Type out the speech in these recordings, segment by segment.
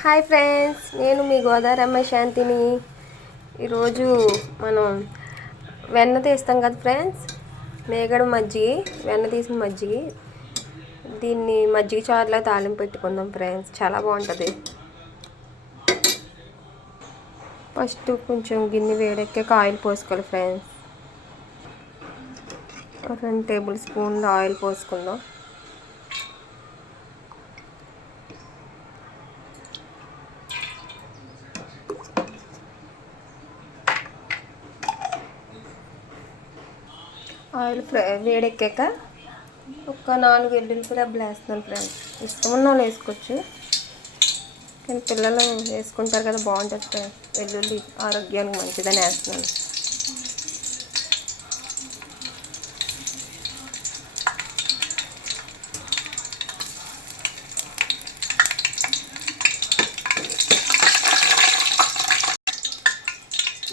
Hi friends, నేను మీ గోదారమ్మ శాంతిని. ఈరోజు మనం వెన్న తీస్తాం కదా ఫ్రెండ్స్, మేగడ మజ్జిగ, వెన్న తీసిన మజ్జిగ. దీన్ని మజ్జిగ చారులో తాలింపు పెట్టుకుందాం ఫ్రెండ్స్, చాలా బాగుంటుంది. ఫస్ట్ కొంచెం గిన్నె వేడెక్కాక ఆయిల్ పోసుకోవాలి ఫ్రెండ్స్. 2 టేబుల్ స్పూన్ల ఆయిల్ పోసుకుందాం. ఆయిల్ వేడెక్కాక ఒక 4 వెల్లుల్లి రెబ్బలు వేస్తున్నాను ఫ్రెండ్స్. ఇష్టం ఉన్న వాళ్ళు వేసుకోవచ్చు, కానీ పిల్లలు వేసుకుంటారు కదా, బాగుంటుంది ఫ్రెండ్స్. వెల్లుల్లి ఆరోగ్యానికి మంచిదని వేస్తున్నాను.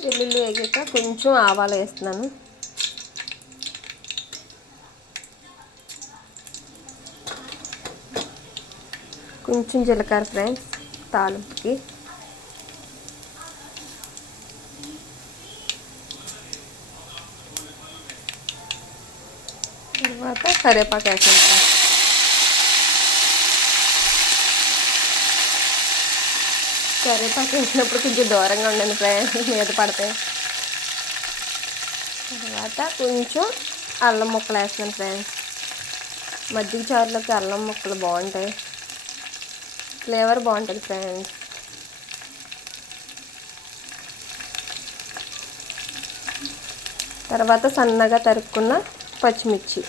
వెల్లుల్లి వేగాక కొంచెం ఆవాలు వేస్తున్నాను. కొంచెం జీలకర్ర ఫ్రెండ్స్ తాలింపుకి. తర్వాత కరివేపాకు వేసాను. కరివేపాకు వేసినప్పుడు కొంచెం దూరంగా ఉండండి ఫ్రెండ్స్, మీద పడతాయి. తర్వాత కొంచెం అల్లం ముక్కలు వేస్తాను ఫ్రెండ్స్. మజ్జిగ చారులోకి అల్లం ముక్కలు బాగుంటాయి, ఫ్లేవర్ బాగుంటుంది ఫ్రెండ్స్. తర్వాత సన్నగా తరుక్కున్న పచ్చిమిర్చి.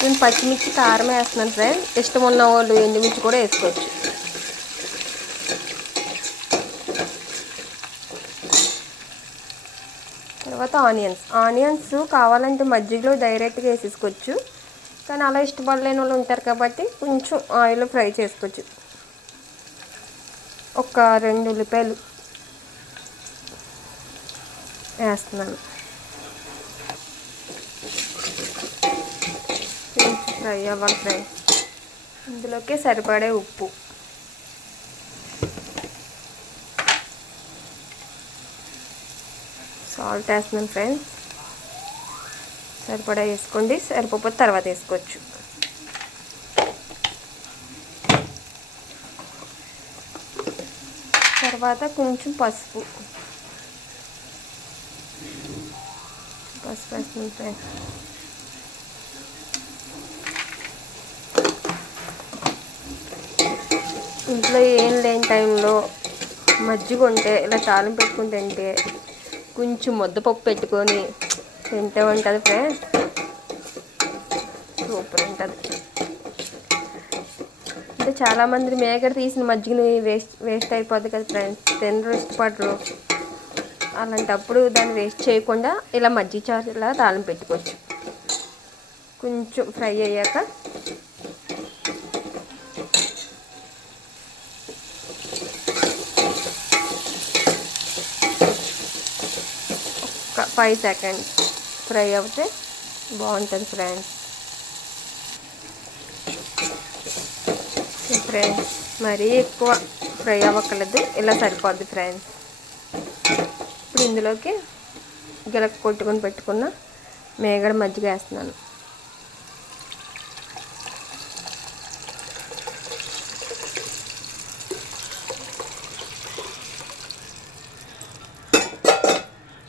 నేను పచ్చిమిర్చి కారం వేస్తున్నాను ఫ్రెండ్స్, ఇష్టం ఉన్న వాళ్ళు ఎండుమిర్చి కూడా వేసుకోవచ్చు. తర్వాత ఆనియన్స్ కావాలంటే మజ్జిగలో డైరెక్ట్గా వేసేసుకోవచ్చు, కానీ అలా ఇష్టపడలేని వాళ్ళు ఉంటారు కాబట్టి కొంచెం ఆయిల్ ఫ్రై చేసుకోవచ్చు. ఒక 2 ఉల్లిపాయలు వేస్తున్నాను. కొంచెం ఫ్రై అవ్వాలి ఫ్రై. ఇందులోకి సరిపడే ఉప్పు, సాల్ట్ వేస్తున్నాను ఫ్రెండ్స్. సరిపడా వేసుకోండి, సరిపోతే తర్వాత వేసుకోవచ్చు. తర్వాత కొంచెం పసుపు వేస్తున్నాను ఫ్రెండ్స్. ఇంట్లో ఏం లేని టైంలో మజ్జిగ ఉంటే ఇలా తాలింపు పెట్టుకుని తింటే, కొంచెం ముద్దపప్పు పెట్టుకొని తింటే ఉంటుంది ఫ్రెండ్స్, సూపర్ ఉంటుంది. అంటే చాలామంది మేగడ తీసిన మజ్జిగని వేస్ట్ అయిపోద్ది కదా ఫ్రెండ్స్, తినరు, ఇష్టపడరు. అలాంటప్పుడు దాన్ని వేస్ట్ చేయకుండా ఇలా మజ్జిగ చారు ఇలా తాలింపు పెట్టుకోవచ్చు. కొంచెం ఫ్రై అయ్యాక ఒక 5 సెకండ్స్ ఫ్రై అవుతే బాగుంటుంది ఫ్రెండ్స్. ఫ్రెండ్స్ మరీ ఎక్కువ ఫ్రై అవ్వక్కర్లేదు, ఇలా సరిపోద్ది ఫ్రెండ్స్. ఇప్పుడు ఇందులోకి గిలక కొట్టుకొని పెట్టుకున్న మేగడ మజ్జిగ వేస్తున్నాను.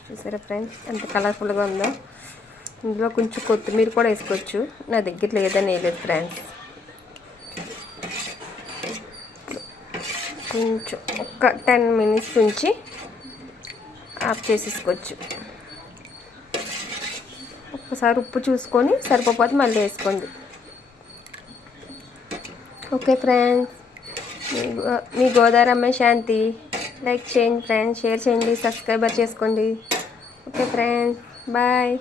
చూసారా ఫ్రెండ్స్ ఎంత కలర్ఫుల్గా ఉందో. ఇందులో కొంచెం కొత్తిమీర కూడా వేసుకోవచ్చు, నా దగ్గర లేదని వేయలేదు ఫ్రెండ్స్. కొంచెం ఒక 10 మినిట్స్ ఉంచి ఆఫ్ చేసేసుకోవచ్చు. ఒకసారి ఉప్పు చూసుకొని సరిపోతే మళ్ళీ వేసుకోండి. ఓకే ఫ్రెండ్స్, మీ గోదారమ్మ శాంతి. లైక్ చేయండి ఫ్రెండ్స్, షేర్ చేయండి, సబ్స్క్రైబర్ చేసుకోండి. Okay friends, bye.